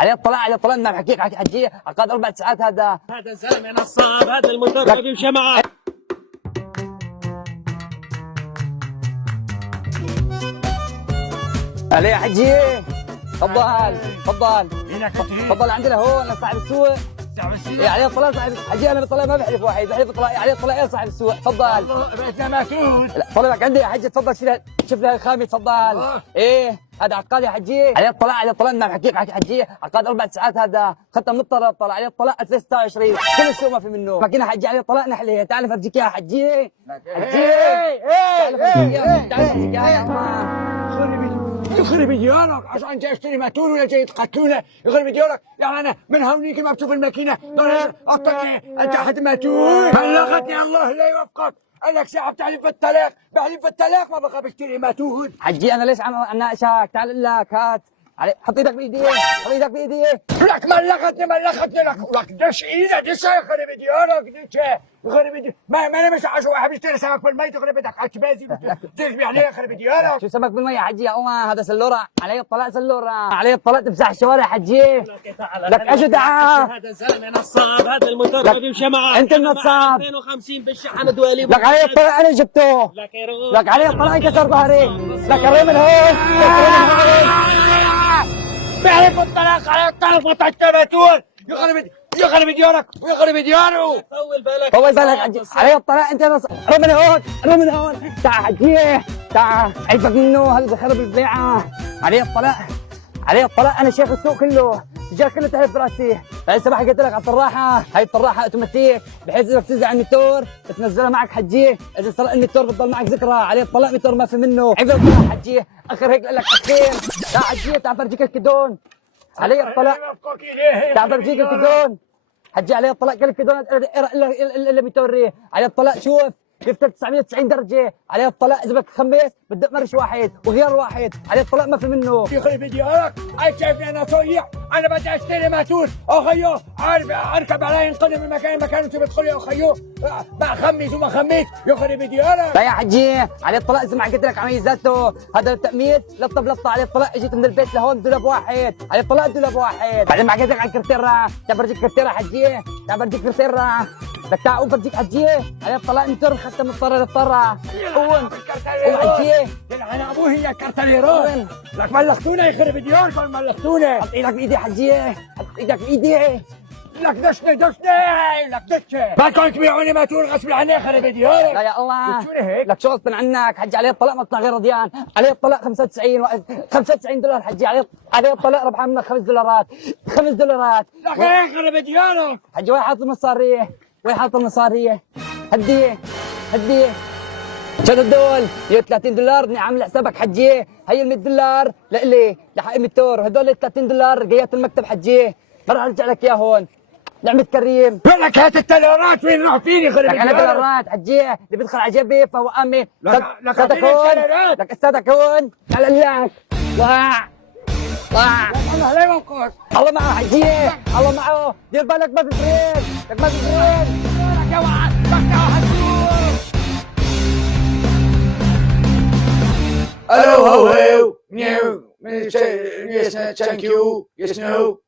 عليه الطلاق عليه الطلاق ما بحكيك حجي عقد 4 ساعات هذا زلمه نصاب، هذا الموتور ما بيمشي معه. عليه حجي. تفضل تفضل تفضل عندنا هون صاحب السوق. إيه عليه الطلاق صاحب حجي. انا بالطلاق ما بحلف واحد، بحلف الطلاق عليه الطلاق يا صاحب السوق. تفضل بيتنا ماتون. طلبك عندي يا حجي. تفضل شوف لها الخامة. تفضل. ايه هذا عقاد يا حجي. عليه الطلاق عليه الطلاق ما بحكيك حجي عقاد 4 ساعات هذا ختم من الطلب. طلع عليه الطلاق 2026 كل السوق ما في منه. ماكينة حجي عليه الطلاق نحلة. تعال افرجيك اياها حجي. حجي تعال افرجيك اياها. تعال افرجيك اياها يا عمان. يخرب ديارك عشان جاي اشتري ماتون ولا جاي تقتلونا. يخرب ديارك يعني انا من هونيك ما بشوف الماكينه اعطتني انت حد ماتون. بلغتني الله لا يوفقك. قال لك ساعه بتحلف بالطلاق، بحلف بالطلاق ما بقى بشتري ماتون. حجي انا ليش عم اناقشك؟ تعال اقول لك هات حط ايدك بايدي. حط ايدك بايدي. لك ملقتني لك دش ايدك دش. يخرب ديارك دش. يخرب ديارك ما انا مش عشان واحد بيشتري سمك بالمي تخرب بدك عكبازي تربي عليه. يخرب ديارك شو سمك بالمي يا حجي يا أمه؟ هذا سلورة. عليه الطلاق سلورة. عليه الطلاق تمسح الشوارع حجي. لك اجدع. هذا زلمه نصاب، هذا الموتور ما بيمشي معه. انت النصاب. 250 بالشحن دواليب. لك عليه الطلاق انا جبته. لك عليه الطلاق انكسر ظهري. لك الري من هون. بيعرف الطلاق على الطرف وتعتمتون. يخرب ديارك ويخرب دياره. طول بالك حجي. عليه الطلاق انت رمي من هون. رمي من هون. تعال حجي تعال عيبك منه. هذا بخرب البيعه. عليه الطلاق عليه الطلاق. انا شيخ السوق كله. الرجال كله تحت براسي. هاي الصباح قلت لك على الطراحه. هاي الطراحه اوتوماتيك بحيث انك تنزع الموتور تنزلها معك حجي. اذا سرق الموتور بتضل معك ذكرى. عليه الطلاق موتور ما في منه. عيب الطلاق حجي. اخر هيك لك اخير. تعال حجي تعال فرجيك الكدون. عليه الطلاق تعال فرجيك الكدون. حجي عليه الطلاق كل الكدون الا موتوري. عليه الطلاق شوف يفتح 990 درجة. عليه الطلاق إذا بدك تخمس بدك مرش واحد وغيار واحد. عليه الطلاق ما في منه. يخرب ديارك. عايز شايفني أنا صيح. أنا بدي أشتري ماتون. أخيو عارف أركب علي ينقل من مكان لمكان وأنت بتدخلي أخيو بخمس وما خمس. يخرب ديارك. لا يا حجي عليه الطلاق إذا ما قلت لك عميزاته هذا التأمين لطة بلطة. عليه الطلاق إجيت من البيت لهون دولاب واحد. عليه الطلاق دولاب واحد. بعدين ما قلت لك على الكرتيرة. تعال برجيك كرتيرة حجي. تعال برجيك كرتيرة. بدك تعال برجيك حجي. عليه الطلاق موتور ختم مضطر للطرة. قوم حجي. انا ابوي هي كارتاليرون. لك ملختونا. يخرب دياركم ملختونا. حط ايدك بايدي حجي. حط ايدك بايدي. لك دشني لك دشني. بدكم تبيعوني ماتون غصب عني. يخرب ديارك. لا يا الله دشوني هيك. لك شغلة عنك حجي. عليه الطلاق مطلع غير رضيان. عليه الطلاق 95 دولار حجي. عليه الطلاق ربحان منك $5. $5. لك يخرب ديارك. حجي وين حاط المصارية؟ وين حاط المصارية؟ هديه شد الدول. هي $30 بدي عامل حسابك حجي. هي $100 لإلي لحق الموتور. هدول $30 جايات المكتب حجي. ما راح ارجع لك اياه هون. نعمة كريم. لك هات التلورات وين راح فيني. خرب لك انا تلورات حجي. اللي بيدخل على جيبي فهو امي. لك لك استاذك هون. تعال لك طلع الله لا يوفقك. الله معه حجي. الله معه. دير بالك ما في بريك. لك ما في بريك. لك يا وعد. لك يا حجور. Hello, ho, ho, no, yes, thank you, yes, no.